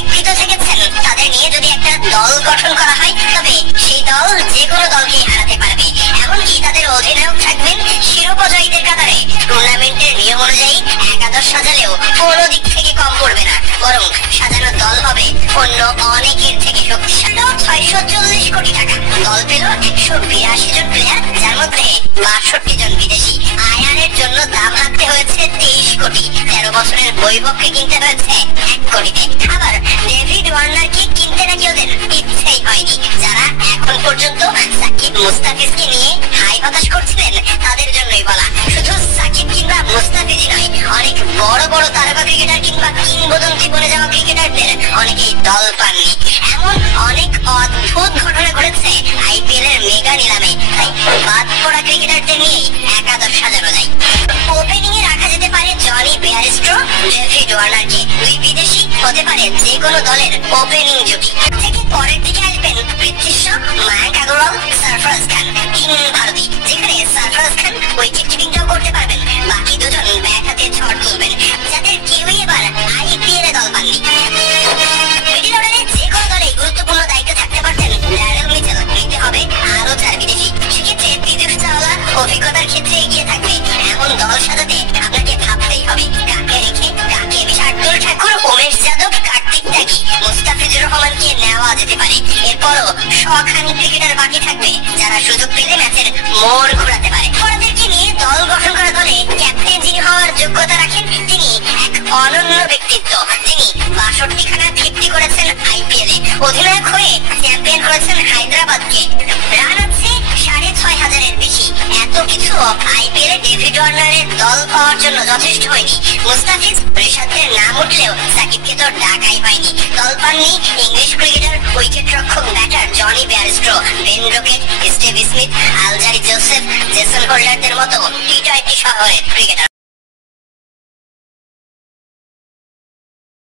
অপেক্ষিত থেকেছেন তাদের নিয়ে যদি একটা দল গঠন করা হয় তবে সেই দল যে কোনো দলকে হারাতে পারবে। এমনকি তাদের অধিনায়ক থাকবেন শিরোপা-জয়ীদের কাতারে। টুর্নামেন্টের নিয়ম অনুযায়ী একাদশ সাজালেও কোনো দিক থেকে কম পড়বে না, বরং সাজানো দল হবে অন্য অনেকের থেকে শক্তিশালী। 640 কোটি টাকা দল পেল 182 জন প্লেয়ার, যার মধ্যে 62 জন বিদেশি। আয়ারের জন্য দাম হাঁকতে হয়েছে 23 কোটি, 13 বছরের বৈভবকে কিনতে হয়েছে 1 কোটিতে। আবার ডেভিড ওয়ার্নারকে কিনতে নাকি ওদের ইচ্ছেই হয়নি। যারা এখন পর্যন্ত সাকিব মুস্তাফিজকে নিয়ে হাই হতাশ করছিলেন তাদের জন্যই বলা। শুধু সাকিব কিংবা মুস্তাফিজই নয়, অনেক বড় বড় তারকা ক্রিকেটার কিংবা কিংবদন্তি বনে যাওয়া ক্রিকেটারদের অনেকেই দল পাননি। এমন অনেক অদ্ভুত ঘটনা ঘটেছে আইপিএল এর মেগা নিলামে। তাই বাদ পড়া ক্রিকেটারদের নিয়েই একাদশ সাজানো যায়। ওপেনিং এ রাখা যেতে পারে জনি বেয়ারস্ট্রো, ডেভিড ওয়ার্নারকে। দুই বিদেশি হতে পারে যে কোনো দলের ওপেনিং জুটি। থেকে পরের দিকে আসবেন পৃথ্বী শা, মায়াঙ্ক আগরওয়াল, সরফরাজ খান, তিন ভারতী। যেখানে সরফরাজ খান উইকেট কিপিংটাও করতে পারবেন, বাকি দুজন ব্যাট হাতে ঝড় তুলবেন, যাদের কেউই এবার আইপিএল এ দল পাননি। মিডল অর্ডারে যে কোনো দলে গুরুত্বপূর্ণ দায়িত্ব থাকতে পারতেন ড্যারেল মিচেল। নিতে হবে আরো 4 বিদেশি। সেক্ষেত্রে পীযূষ চাওলা অভিজ্ঞতার ক্ষেত্রে এগিয়ে থাকবে। এমন দল সাজাতে আপনাকে ভাবতেই হবে কাকে রেখে কাকে শার্দুল ঠাকুর, উমেশ যাদব, কার্তিক ত্যাগী, মুস্তাফিজুর রহমানকে নেওয়া যেতে পারে। এরপরও শখানি ক্রিকেটার বাকি থাকবে যারা সুযোগ পেলে ম্যাচের মোড় ঘোরাতে পারে। ফরওয়ার্ডদেরকে নিয়ে দল গঠন করা দলে ক্যাপ্টেন যিনি হওয়ার যোগ্যতা রাখেন তিনি এক অনন্য ব্যক্তিত্ব, যিনি 62 খানা ফিফটি করেছেন আইপিএলে। অধিনায়ক হয়ে চ্যাম্পিয়ন করেছেন হায়দ্রাবাদকে। রান আছে 6500-এর বেশি। এত কিছু আইপিএলে ডেভিড ওয়ার্নারের দল পাওয়ার জন্য যথেষ্ট হয়নি। মুস্তাফিজ ঋষাদের নাম উঠলেও সাকিবকে তো ডাকাই হয়নি। দল পাননি ইংলিশ ক্রিকেটার উইকেট রক্ষক ব্যাটার জনি বেয়ারস্ট্রো, বেন রকেট, Steve Smith, Alzarri Joseph, Jason হোল্ডারদের মতো টি-20 শহরের ক্রিকেটার।